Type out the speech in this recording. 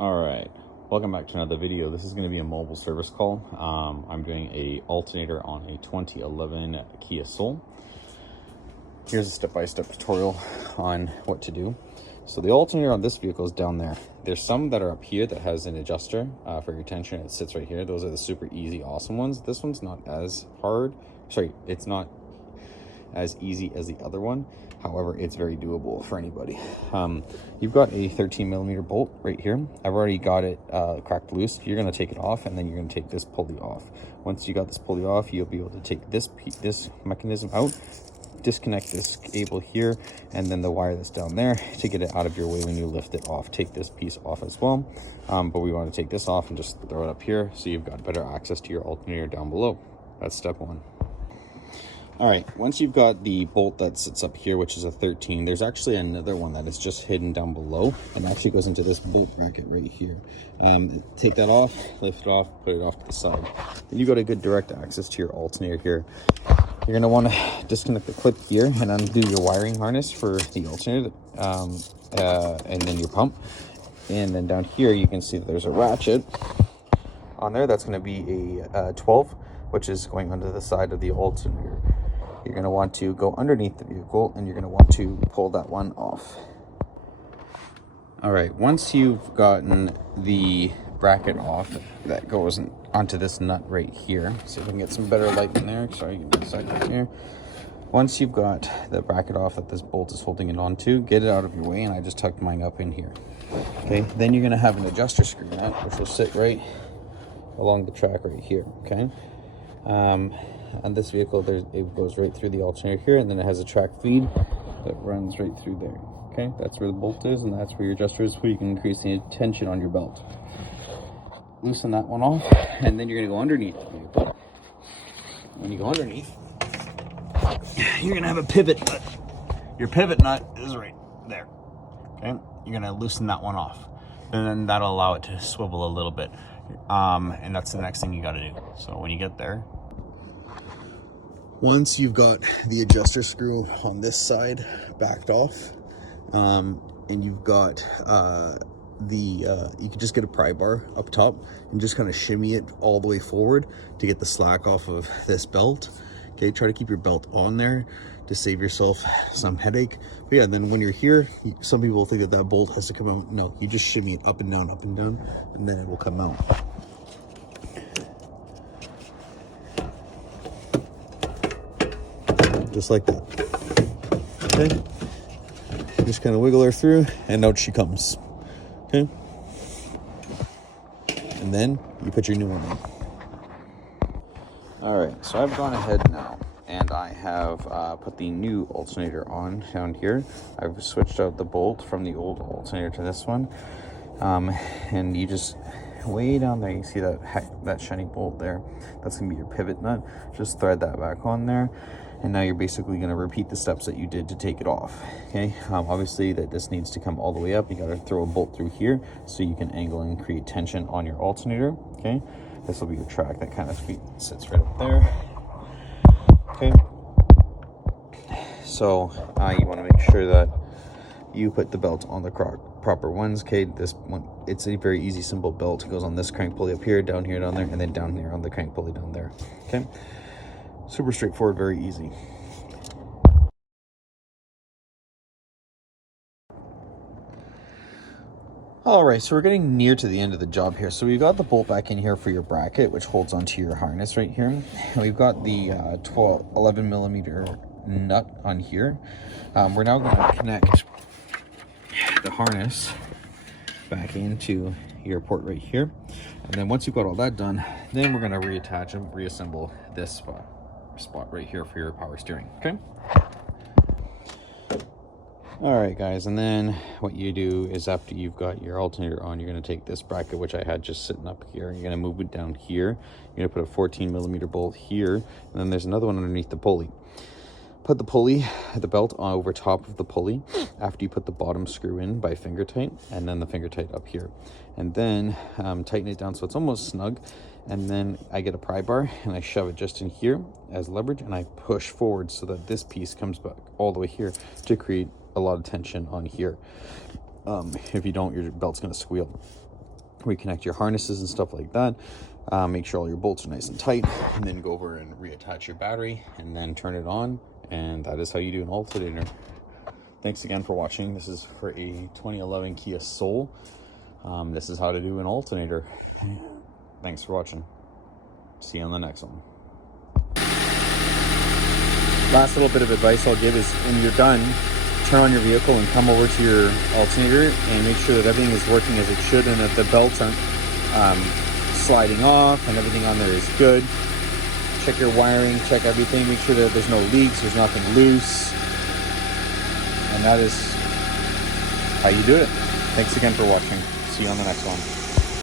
All right, welcome back to another video. This is going to be a mobile service call. I'm doing a alternator on a 2011 Kia Soul. Here's a step-by-step tutorial on what to do. So the alternator on this vehicle is down there. There's some that are up here that has an adjuster for your tension. It sits right here. Those are the super easy, awesome ones. This one's not as hard. Sorry, it's not as easy as the other one. However, it's very doable for anybody. You've got a 13mm bolt right here. I've already got it cracked loose. You're going to take it off, and then you're going to take this pulley off. Once you got this pulley off, you'll be able to take this mechanism out, disconnect this cable here, and then the wire that's down there to get it out of your way when you lift it off. Take this piece off as well, but we want to take this off and just throw it up here so you've got better access to your alternator down below. That's step one. All right, once you've got the bolt that sits up here, which is a 13, there's actually another one that is just hidden down below and actually goes into this bolt bracket right here. Take that off, lift it off, put it off to the side. Then you got a good direct access to your alternator here. You're gonna wanna disconnect the clip here and undo your wiring harness for the alternator, and then your pump. And then down here, you can see that there's a ratchet on there. That's gonna be a 12, which is going onto the side of the alternator. You're going to want to go underneath the vehicle and you're going to want to pull that one off. All right, once you've gotten the bracket off, that goes onto this nut right here. See if we can get some better light in there. Sorry, give me a second here. Once you've got the bracket off that this bolt is holding it onto, get it out of your way, and I just tucked mine up in here. Okay, then you're going to have an adjuster screw nut, which will sit right along the track right here, okay? On this vehicle, it goes right through the alternator here, and then it has a track feed that runs right through there. Okay, that's where the bolt is, and that's where your adjuster is, where you can increase the tension on your belt. Loosen that one off, and then you're going to go underneath the vehicle. When you go underneath, you're going to have a pivot nut. Your pivot nut is right there. Okay, you're going to loosen that one off, and then that'll allow it to swivel a little bit. And that's the next thing you got to do. So when you get there, once you've got the adjuster screw on this side backed off, and you've got you can just get a pry bar up top and just kind of shimmy it all the way forward to get the slack off of this belt. Okay, try to keep your belt on there to save yourself some headache. But yeah, then when you're here, some people think that bolt has to come out. No, you just shimmy it up and down, and then it will come out. Just like that. Okay, just kind of wiggle her through, and out she comes. Okay, and then you put your new one in. All right, so I've gone ahead now and I have put the new alternator on down here. I've switched out the bolt from the old alternator to this one, and you just way down there, you see that shiny bolt there. That's gonna be your pivot nut. Just thread that back on there, and now you're basically going to repeat the steps that you did to take it off. Okay, obviously that this needs to come all the way up. You got to throw a bolt through here so you can angle and create tension on your alternator. Okay, this will be your track that kind of sits right up there. Okay, so you want to make sure that you put the belt on the proper ones. Okay, this one, it's a very easy, simple belt. It goes on this crank pulley up here, down here, down there, and then down here on the crank pulley down there. Okay, super straightforward, very easy. All right, so we're getting near to the end of the job here. So we've got the bolt back in here for your bracket, which holds onto your harness right here. And we've got the 11mm nut on here. We're now going to connect the harness back into your port right here. And then once you've got all that done, then we're going to reattach and reassemble this spot right here for your power steering. Okay, all right guys, and then what you do is after you've got your alternator on, you're going to take this bracket, which I had just sitting up here, you're going to move it down here. You're going to put a 14mm bolt here, and then there's another one underneath the pulley. Put the belt over top of the pulley after you put the bottom screw in by finger tight, and then the finger tight up here, and then tighten it down so it's almost snug. And then I get a pry bar and I shove it just in here as leverage, and I push forward so that this piece comes back all the way here to create a lot of tension on here. If you don't, your belt's going to squeal. reconnect your harnesses and stuff like that. Make sure all your bolts are nice and tight, and then go over and reattach your battery and then turn it on, and that is how you do an alternator. Thanks again for watching. This is for a 2011 Kia Soul. This is how to do an alternator. Thanks for watching. See you on the next one. Last little bit of advice I'll give is, when you're done, turn on your vehicle and come over to your alternator and make sure that everything is working as it should, and that the belts aren't sliding off and everything on there is good. Check your wiring, check everything, make sure that there's no leaks, there's nothing loose, and that is how you do it. Thanks again for watching. See you on the next one.